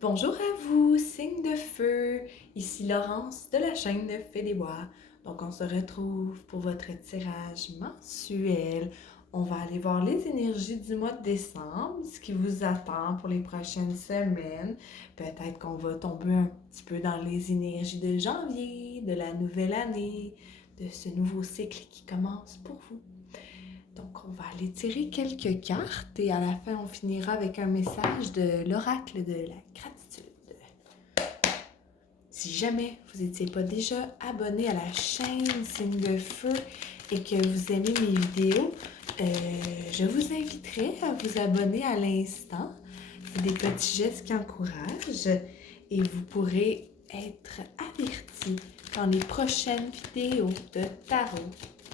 Bonjour à vous, signe de feu. Ici Laurence de la chaîne de Fée des Bois. Donc, on se retrouve pour votre tirage mensuel. On va aller voir les énergies du mois de décembre, ce qui vous attend pour les prochaines semaines. Peut-être qu'on va tomber un petit peu dans les énergies de janvier, de la nouvelle année, de ce nouveau cycle qui commence pour vous. Donc, on va aller tirer quelques cartes et à la fin, on finira avec un message de l'oracle de la gratitude. Si jamais vous n'étiez pas déjà abonné à la chaîne Signe de Feu et que vous aimez mes vidéos, je vous inviterai à vous abonner à l'instant. C'est des petits gestes qui encouragent et vous pourrez être avertis quand les prochaines vidéos de tarot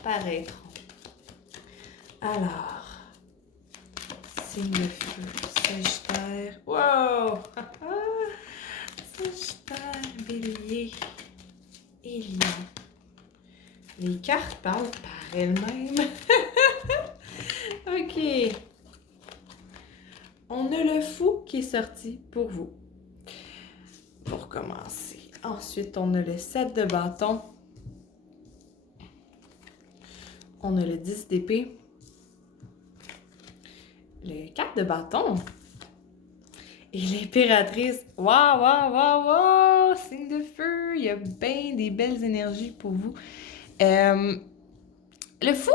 paraîtront. Alors, signe de feu, Sagittaire. Wow! Sagittaire, Bélier et Lion. Les cartes parlent par elles-mêmes. OK. On a le fou qui est sorti pour vous. Pour commencer. Ensuite, on a le 7 de bâton. On a le 10 d'épée. Le 4 de bâton. Et l'impératrice, waouh, waouh, waouh, waouh, signe de feu, il y a bien des belles énergies pour vous. Le fou,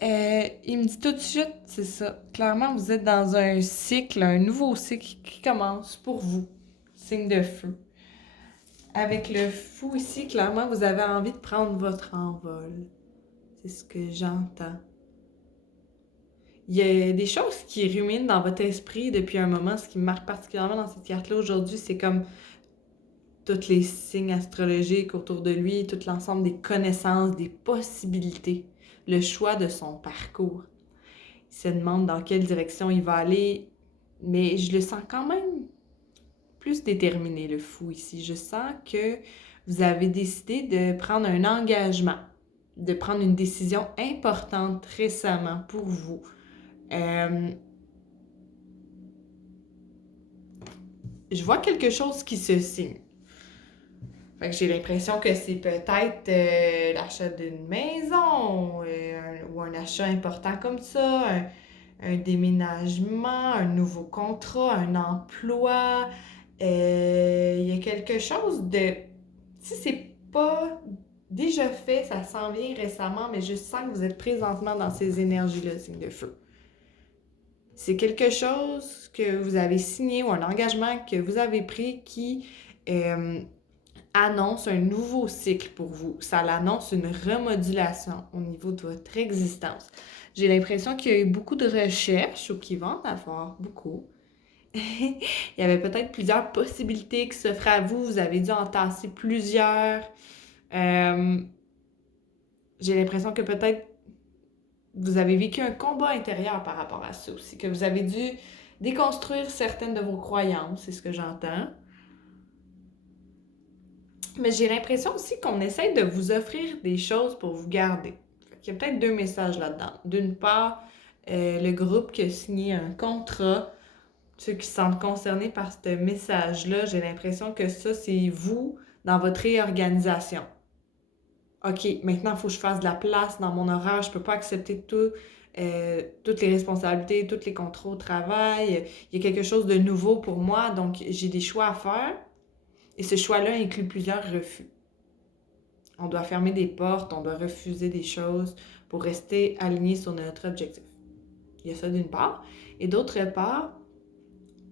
il me dit tout de suite, c'est ça, clairement vous êtes dans un cycle, un nouveau cycle qui commence pour vous, signe de feu. Avec le fou ici, clairement vous avez envie de prendre votre envol. C'est ce que j'entends. Il y a des choses qui ruminent dans votre esprit depuis un moment. Ce qui me marque particulièrement dans cette carte-là aujourd'hui, c'est comme tous les signes astrologiques autour de lui, tout l'ensemble des connaissances, des possibilités, le choix de son parcours. Il se demande dans quelle direction il va aller, mais je le sens quand même plus déterminé, le fou ici. Je sens que vous avez décidé de prendre un engagement, de prendre une décision importante récemment pour vous. Je vois quelque chose qui se signe. Fait que j'ai l'impression que c'est peut-être l'achat d'une maison ou un achat important comme ça, un déménagement, un nouveau contrat, un emploi. Il y a quelque chose de... Si c'est pas déjà fait, ça s'en vient récemment, mais je sens que vous êtes présentement dans ces énergies-là, signe de feu. C'est quelque chose que vous avez signé ou un engagement que vous avez pris qui annonce un nouveau cycle pour vous. Ça l'annonce une remodulation au niveau de votre existence. J'ai l'impression qu'il y a eu beaucoup de recherches ou qu'il va en avoir beaucoup. Il y avait peut-être plusieurs possibilités qui s'offraient à vous. Vous avez dû en tasser plusieurs. J'ai l'impression que peut-être vous avez vécu un combat intérieur par rapport à ça aussi, que vous avez dû déconstruire certaines de vos croyances, c'est ce que j'entends. Mais j'ai l'impression aussi qu'on essaie de vous offrir des choses pour vous garder. Il y a peut-être deux messages là-dedans. D'une part, le groupe qui a signé un contrat, ceux qui se sentent concernés par ce message-là, j'ai l'impression que ça, c'est vous dans votre réorganisation. OK, maintenant, il faut que je fasse de la place dans mon horaire. Je ne peux pas accepter toutes les responsabilités, tous les contrats au travail. Il y a quelque chose de nouveau pour moi, donc j'ai des choix à faire. Et ce choix-là inclut plusieurs refus. On doit fermer des portes, on doit refuser des choses pour rester aligné sur notre objectif. Il y a ça d'une part. Et d'autre part,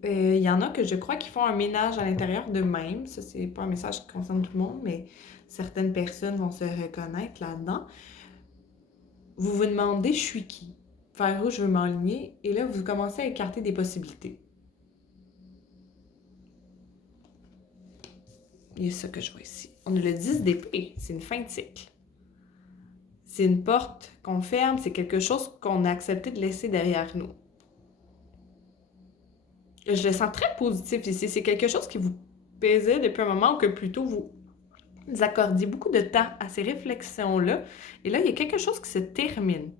il y en a que je crois qui font un ménage à l'intérieur d'eux-mêmes. Ça, c'est pas un message qui concerne tout le monde, mais certaines personnes vont se reconnaître là-dedans. Vous vous demandez, je suis qui? Vers où je veux m'aligner? Et là, vous commencez à écarter des possibilités. Il y a ça que je vois ici. On a le 10 d'épée. C'est une fin de cycle. C'est une porte qu'on ferme. C'est quelque chose qu'on a accepté de laisser derrière nous. Je le sens très positif ici. C'est quelque chose qui vous pesait depuis un moment ou que plutôt vous accordiez beaucoup de temps à ces réflexions-là. Et là, il y a quelque chose qui se termine.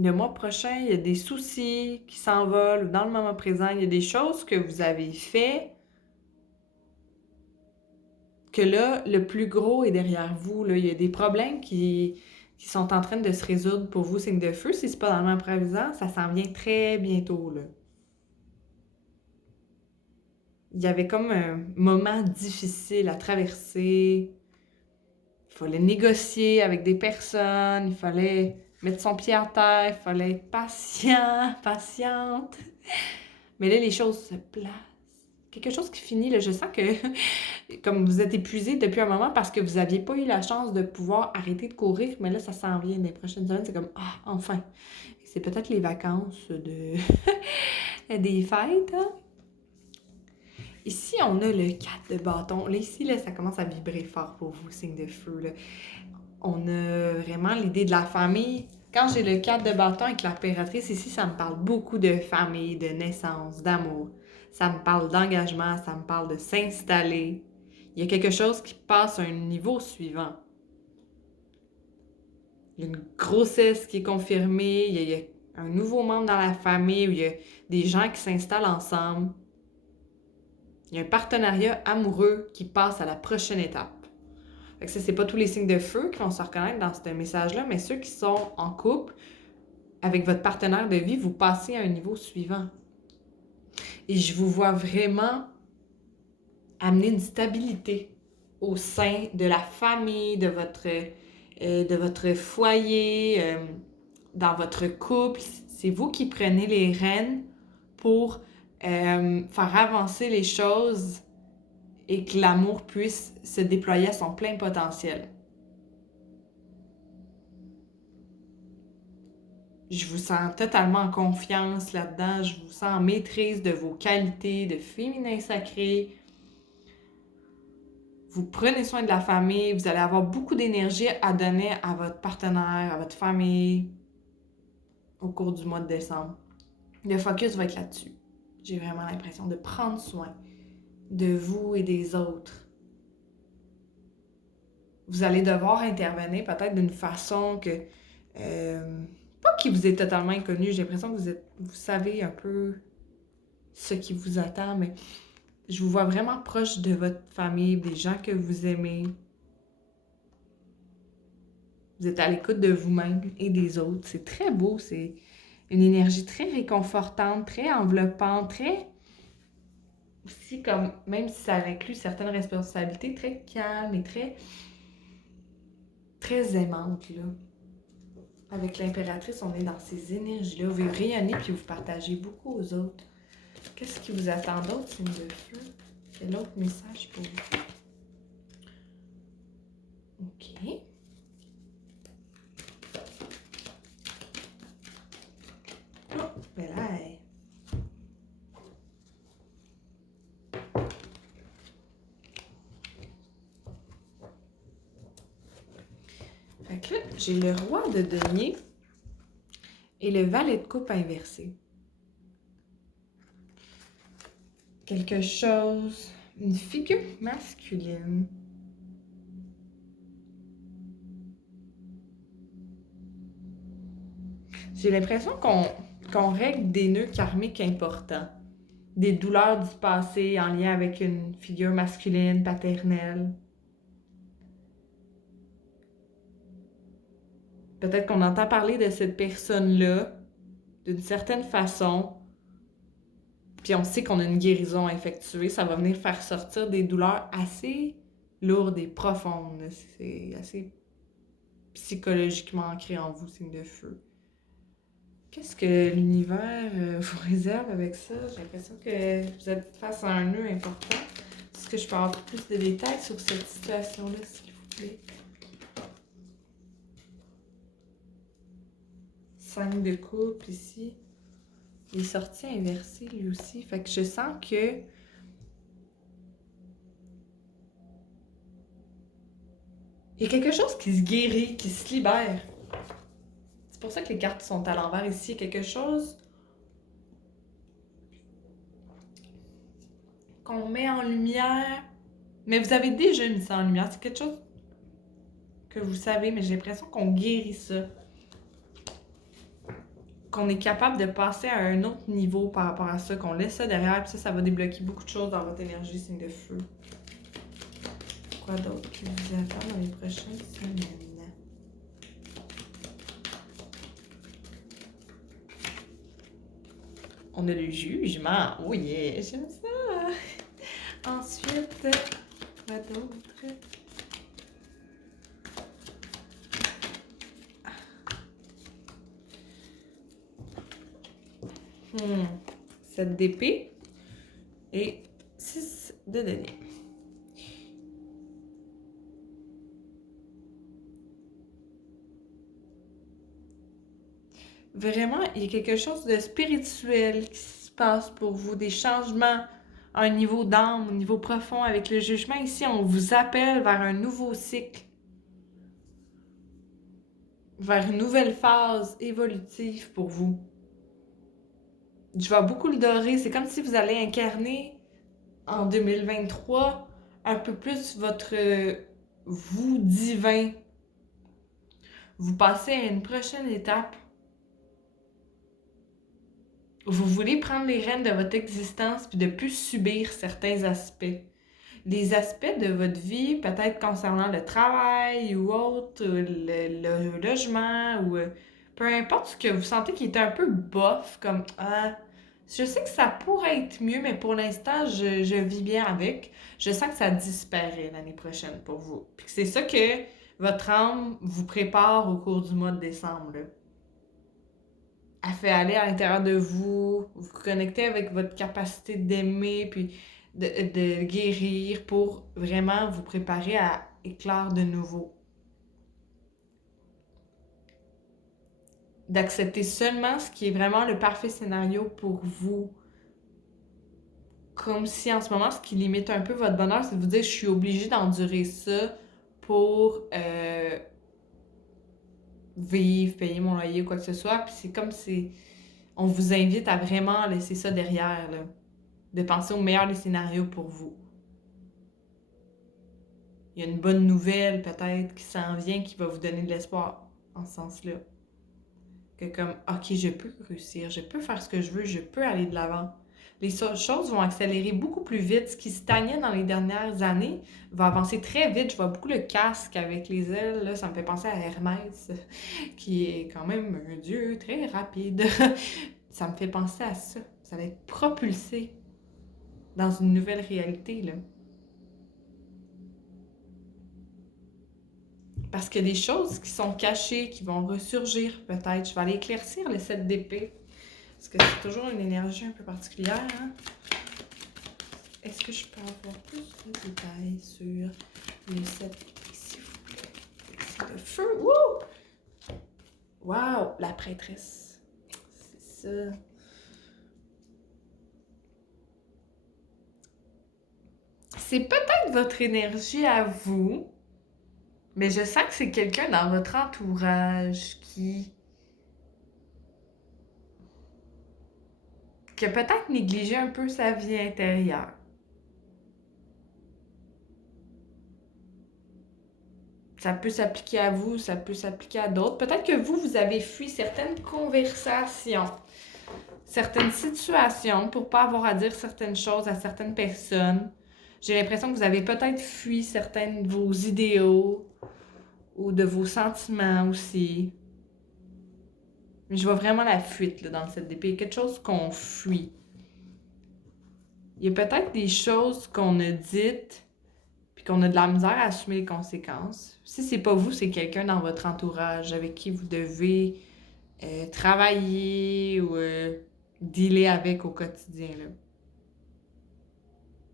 le mois prochain, il y a des soucis qui s'envolent ou dans le moment présent, il y a des choses que vous avez fait que là, le plus gros est derrière vous. Là. Il y a des problèmes qui sont en train de se résoudre pour vous, signe de feu. Si c'est pas dans le moment présent, ça s'en vient très bientôt. Là. Il y avait comme un moment difficile à traverser. Il fallait négocier avec des personnes, il fallait mettre son pied à terre, il fallait être patient, patiente. Mais là, les choses se placent. Quelque chose qui finit, là, je sens que comme vous êtes épuisé depuis un moment parce que vous n'aviez pas eu la chance de pouvoir arrêter de courir, mais là, ça s'en vient. Les prochaines semaines, c'est comme, ah, enfin. C'est peut-être les vacances de des fêtes, hein? Ici, on a le 4 de bâton. Là, ici, là, ça commence à vibrer fort pour vous, signe de feu. Là. On a vraiment l'idée de la famille. Quand j'ai le 4 de bâton avec l'impératrice, ici, ça me parle beaucoup de famille, de naissance, d'amour. Ça me parle d'engagement, ça me parle de s'installer. Il y a quelque chose qui passe à un niveau suivant. Il y a une grossesse qui est confirmée, il y a un nouveau membre dans la famille, où il y a des gens qui s'installent ensemble. Il y a un partenariat amoureux qui passe à la prochaine étape. Fait que ça, c'est pas tous les signes de feu qui vont se reconnaître dans ce message-là, mais ceux qui sont en couple, avec votre partenaire de vie, vous passez à un niveau suivant. Et je vous vois vraiment amener une stabilité au sein de la famille, de votre foyer, dans votre couple. C'est vous qui prenez les rênes pour faire avancer les choses et que l'amour puisse se déployer à son plein potentiel. Je vous sens totalement en confiance là-dedans. Je vous sens en maîtrise de vos qualités de féminin sacré. Vous prenez soin de la famille. Vous allez avoir beaucoup d'énergie à donner à votre partenaire, à votre famille au cours du mois de décembre. Le focus va être là-dessus. J'ai vraiment l'impression de prendre soin de vous et des autres. Vous allez devoir intervenir peut-être d'une façon que... pas qui vous est totalement inconnu, j'ai l'impression que vous savez un peu ce qui vous attend, mais je vous vois vraiment proche de votre famille, des gens que vous aimez. Vous êtes à l'écoute de vous-même et des autres. C'est très beau, c'est une énergie très réconfortante, très enveloppante, très... aussi comme, même si ça inclut certaines responsabilités, très calme et très aimante, là. Avec l'impératrice, on est dans ces énergies-là. Vous rayonnez puis vous partagez beaucoup aux autres. Qu'est-ce qui vous attend d'autre, signe de feu? Quel autre message pour vous? OK. Oh, ben là, fait que là, j'ai le roi de denier et le valet de coupe inversé. Quelque chose, une figure masculine. J'ai l'impression qu'on règle des nœuds karmiques importants. Des douleurs du passé en lien avec une figure masculine, paternelle. Peut-être qu'on entend parler de cette personne-là d'une certaine façon, puis on sait qu'on a une guérison à effectuer. Ça va venir faire sortir des douleurs assez lourdes et profondes. C'est assez psychologiquement ancré en vous, signe de feu. Qu'est-ce que l'univers vous réserve avec ça? J'ai l'impression que vous êtes face à un nœud important. Est-ce que je peux avoir plus de détails sur cette situation-là, s'il vous plaît? 5 de couple ici. Il est sorti inversé lui aussi. Fait que je sens que il y a quelque chose qui se guérit, qui se libère. C'est pour ça que les cartes sont à l'envers ici. Il y a quelque chose qu'on met en lumière. Mais vous avez déjà mis ça en lumière. C'est quelque chose que vous savez, mais j'ai l'impression qu'on guérit ça. qu'on est capable de passer à un autre niveau par rapport à ça, qu'on laisse ça derrière, puis ça va débloquer beaucoup de choses dans votre énergie, signe de feu. Quoi d'autre qui vous attend dans les prochaines semaines? On a le jugement. Oh yeah, j'aime ça. Ensuite, quoi d'autre? Hmm. 7 d'épée et 6 de denier. Vraiment, il y a quelque chose de spirituel qui se passe pour vous, des changements à un niveau d'âme, au niveau profond. Avec le jugement ici, on vous appelle vers un nouveau cycle, vers une nouvelle phase évolutive pour vous. Je vois beaucoup le doré, c'est comme si vous allez incarner en 2023 un peu plus votre vous divin. Vous passez à une prochaine étape. Vous voulez prendre les rênes de votre existence puis de plus subir certains aspects. Les aspects de votre vie, peut-être concernant le travail ou autre, le logement ou peu importe ce que vous sentez qui est un peu bof, comme je sais que ça pourrait être mieux, mais pour l'instant, je vis bien avec. Je sens que ça disparaît l'année prochaine pour vous. Puis c'est ça que votre âme vous prépare au cours du mois de décembre, là. Elle fait aller à l'intérieur de vous, vous connecter avec votre capacité d'aimer, puis de guérir pour vraiment vous préparer à éclore de nouveau. D'accepter seulement ce qui est vraiment le parfait scénario pour vous. Comme si en ce moment, ce qui limite un peu votre bonheur, c'est de vous dire je suis obligée d'endurer ça pour vivre, payer mon loyer ou quoi que ce soit. Puis c'est comme si on vous invite à vraiment laisser ça derrière, là. De penser au meilleur des scénarios pour vous. Il y a une bonne nouvelle peut-être qui s'en vient qui va vous donner de l'espoir en ce sens-là. Que comme, ok, je peux réussir, je peux faire ce que je veux, je peux aller de l'avant. Les choses vont accélérer beaucoup plus vite. Ce qui stagnait dans les dernières années va avancer très vite. Je vois beaucoup le casque avec les ailes. Là, ça me fait penser à Hermès, qui est quand même un dieu très rapide. Ça me fait penser à ça. Ça va être propulsé dans une nouvelle réalité, là. Parce qu'il y a des choses qui sont cachées, qui vont ressurgir peut-être. Je vais aller éclaircir le 7 d'épée. Parce que c'est toujours une énergie un peu particulière, hein? Est-ce que je peux avoir plus de détails sur le 7 d'épée, s'il vous plaît? C'est le feu! Wouh! Wow! La prêtresse. C'est ça. C'est peut-être votre énergie à vous, mais je sens que c'est quelqu'un dans votre entourage qui a peut-être négligé un peu sa vie intérieure. Ça peut s'appliquer à vous, ça peut s'appliquer à d'autres. Peut-être que vous avez fui certaines conversations, certaines situations pour pas avoir à dire certaines choses à certaines personnes. J'ai l'impression que vous avez peut-être fui certains de vos idéaux ou de vos sentiments aussi. Mais je vois vraiment la fuite là, dans le 7 d'épée. Il y a quelque chose qu'on fuit. Il y a peut-être des choses qu'on a dites puis qu'on a de la misère à assumer les conséquences. Si c'est pas vous, c'est quelqu'un dans votre entourage avec qui vous devez travailler ou dealer avec au quotidien, là.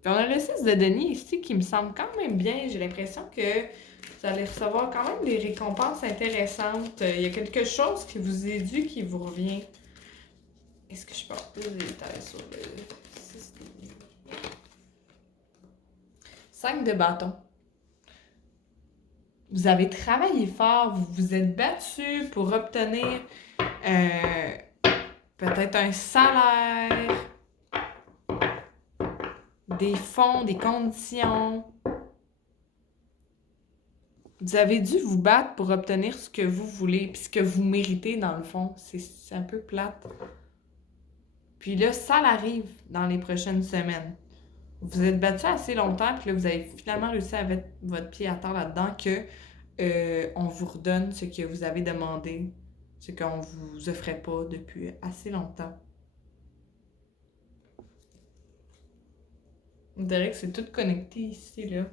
Puis on a le 6 de Denis ici qui me semble quand même bien. J'ai l'impression que vous allez recevoir quand même des récompenses intéressantes. Il y a quelque chose qui vous est dû qui vous revient. Est-ce que je peux avoir plus de détails sur le 6 de Denis? 5 de bâton. Vous avez travaillé fort, vous vous êtes battu pour obtenir peut-être un salaire, des fonds, des conditions, Vous avez dû vous battre pour obtenir ce que vous voulez, puis ce que vous méritez dans le fond. C'est un peu plate. Puis là, ça arrive dans les prochaines semaines. Vous êtes battu assez longtemps, puis là, vous avez finalement réussi à mettre votre pied à terre là-dedans que on vous redonne ce que vous avez demandé, ce qu'on vous offrait pas depuis assez longtemps. On dirait que c'est tout connecté ici, là.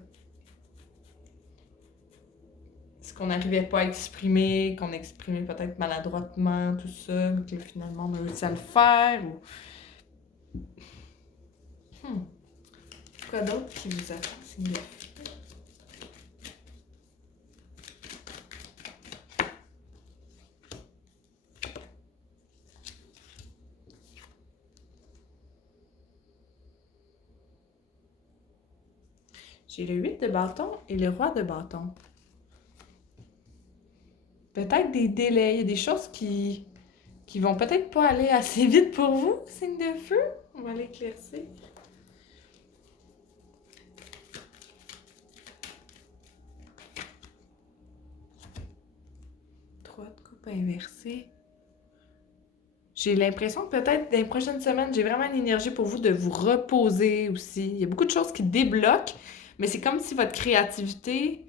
Ce qu'on n'arrivait pas à exprimer, qu'on exprimait peut-être maladroitement, tout ça, mais que finalement on a réussi à le faire. Ou... Quoi d'autre qui vous attend, Seigneur? J'ai le 8 de bâton et le roi de bâton. Peut-être des délais, il y a des choses qui vont peut-être pas aller assez vite pour vous, signe de feu. On va l'éclaircir. 3 de coupe inversée. J'ai l'impression que peut-être dans les prochaines semaines, j'ai vraiment une énergie pour vous de vous reposer aussi. Il y a beaucoup de choses qui débloquent, mais c'est comme si votre créativité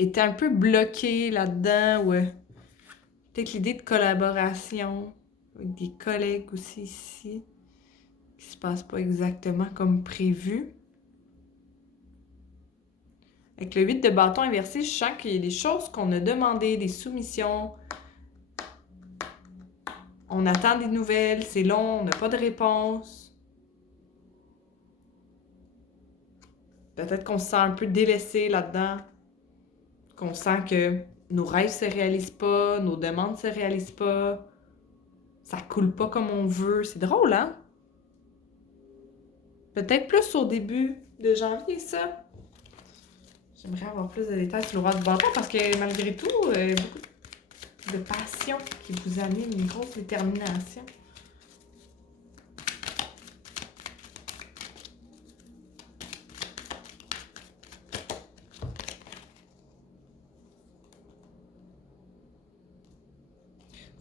était un peu bloquée là-dedans. Ouais. Peut-être l'idée de collaboration avec des collègues aussi ici, qui se passe pas exactement comme prévu. Avec le 8 de bâton inversé, je sens qu'il y a des choses qu'on a demandées, des soumissions. On attend des nouvelles, c'est long, on n'a pas de réponse. Peut-être qu'on se sent un peu délaissé là-dedans. Qu'on sent que nos rêves se réalisent pas, nos demandes se réalisent pas. Ça coule pas comme on veut. C'est drôle, hein? Peut-être plus au début de janvier, ça. J'aimerais avoir plus de détails sur le roi du bâton parce que malgré tout, beaucoup de passion qui vous anime, une grosse détermination.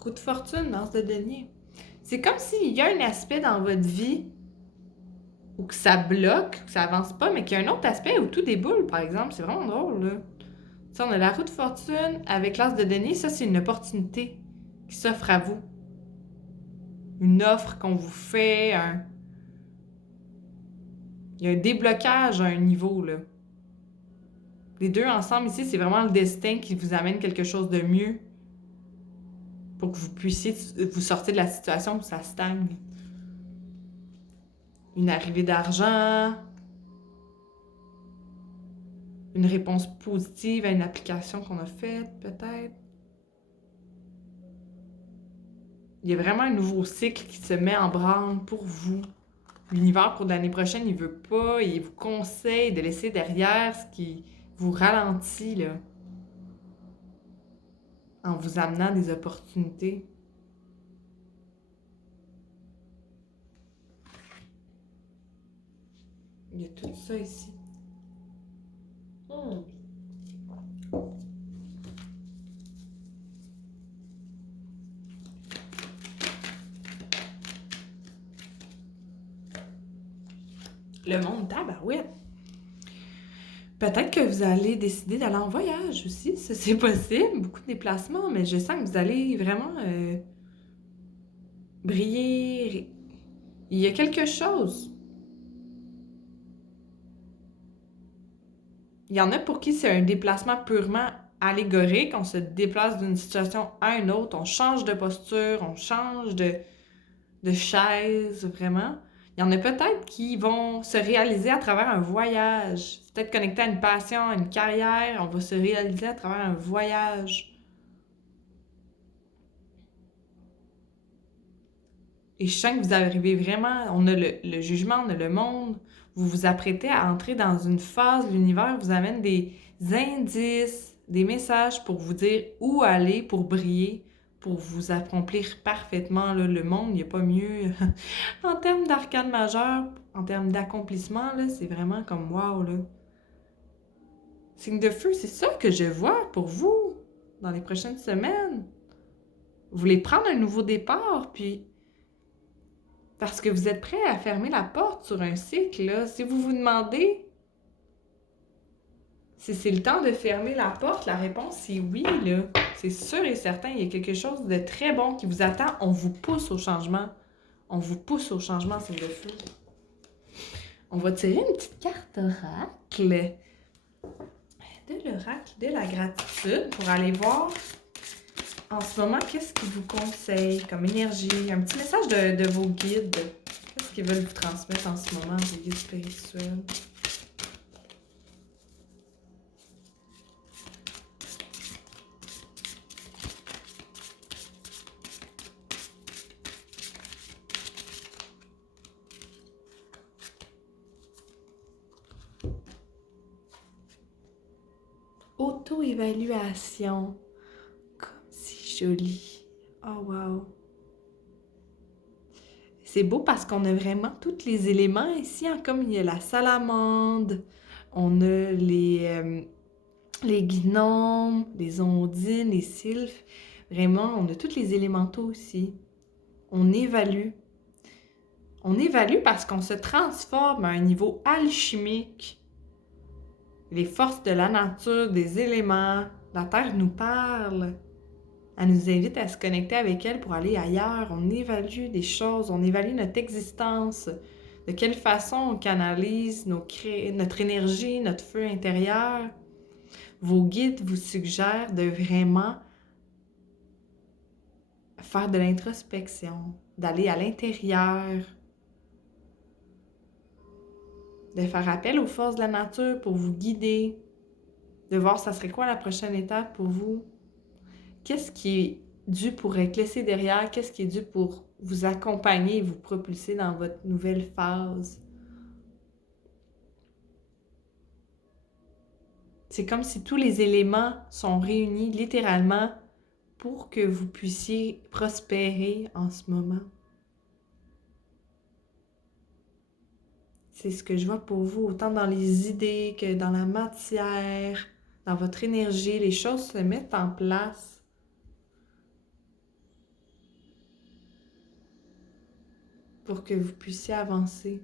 Roue de fortune, lance de denier. C'est comme s'il y a un aspect dans votre vie où que ça bloque, que ça avance pas, mais qu'il y a un autre aspect où tout déboule, par exemple. C'est vraiment drôle, là. Ça, on a la roue de fortune avec l'as de denier. Ça, c'est une opportunité qui s'offre à vous. Une offre qu'on vous fait. Il y a un déblocage à un niveau, là. Les deux ensemble ici, c'est vraiment le destin qui vous amène quelque chose de mieux pour que vous puissiez vous sortir de la situation où ça stagne. Une arrivée d'argent, une réponse positive à une application qu'on a faite, peut-être. Il y a vraiment un nouveau cycle qui se met en branle pour vous. L'univers, pour l'année prochaine, il veut pas, il vous conseille de laisser derrière ce qui vous ralentit, là, en vous amenant des opportunités. Il y a tout ça ici. Le monde tabarouette. Peut-être que vous allez décider d'aller en voyage aussi, ça c'est possible, beaucoup de déplacements, mais je sens que vous allez vraiment briller. Il y a quelque chose. Il y en a pour qui c'est un déplacement purement allégorique, on se déplace d'une situation à une autre, on change de posture, on change de chaise, vraiment. Il y en a peut-être qui vont se réaliser à travers un voyage. C'est peut-être connecté à une passion, à une carrière. On va se réaliser à travers un voyage. Et je sens que vous arrivez vraiment... On a le jugement, on a le monde. Vous vous apprêtez à entrer dans une phase, l'univers vous amène des indices, des messages pour vous dire où aller pour briller, pour vous accomplir parfaitement. Là, le monde, il n'y a pas mieux. En termes d'arcane majeur, en termes d'accomplissement, là, c'est vraiment comme wow, là. Signe de feu, c'est ça que je vois pour vous dans les prochaines semaines. Vous voulez prendre un nouveau départ, puis parce que vous êtes prêt à fermer la porte sur un cycle, là. Si vous vous demandez si c'est le temps de fermer la porte, la réponse c'est oui, là. C'est sûr et certain, il y a quelque chose de très bon qui vous attend. On vous pousse au changement. On vous pousse au changement, signe de feu. On va tirer une petite carte oracle. De l'oracle de la gratitude pour aller voir en ce moment qu'est-ce qu'ils vous conseillent comme énergie. Un petit message de vos guides. Qu'est-ce qu'ils veulent vous transmettre en ce moment, vos guides spirituels? Auto-évaluation. Comme c'est joli. Oh wow. C'est beau parce qu'on a vraiment tous les éléments ici, hein, comme il y a la salamandre, on a les gnomes, les ondines, les sylphes. Vraiment, on a tous les élémentaux aussi. On évalue. On évalue parce qu'on se transforme à un niveau alchimique. Les forces de la nature, des éléments, la Terre nous parle. Elle nous invite à se connecter avec elle pour aller ailleurs. On évalue des choses, on évalue notre existence, de quelle façon on canalise notre énergie, notre feu intérieur. Vos guides vous suggèrent de vraiment faire de l'introspection, d'aller à l'intérieur, de faire appel aux forces de la nature pour vous guider, de voir ça serait quoi la prochaine étape pour vous. Qu'est-ce qui est dû pour être laissé derrière? Qu'est-ce qui est dû pour vous accompagner et vous propulser dans votre nouvelle phase? C'est comme si tous les éléments sont réunis littéralement pour que vous puissiez prospérer en ce moment. C'est ce que je vois pour vous, autant dans les idées que dans la matière, dans votre énergie, les choses se mettent en place. Pour que vous puissiez avancer.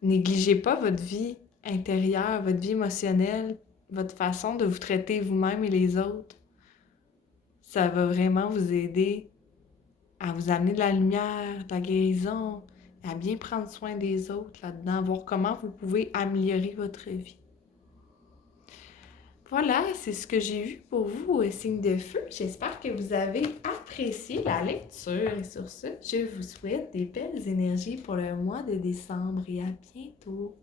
Négligez pas votre vie intérieure, votre vie émotionnelle, votre façon de vous traiter vous-même et les autres. Ça va vraiment vous aider à vous amener de la lumière, de la guérison, à bien prendre soin des autres là-dedans, voir comment vous pouvez améliorer votre vie. Voilà, c'est ce que j'ai vu pour vous, signe de feu. J'espère que vous avez apprécié la lecture. Et sur ce, je vous souhaite des belles énergies pour le mois de décembre et à bientôt.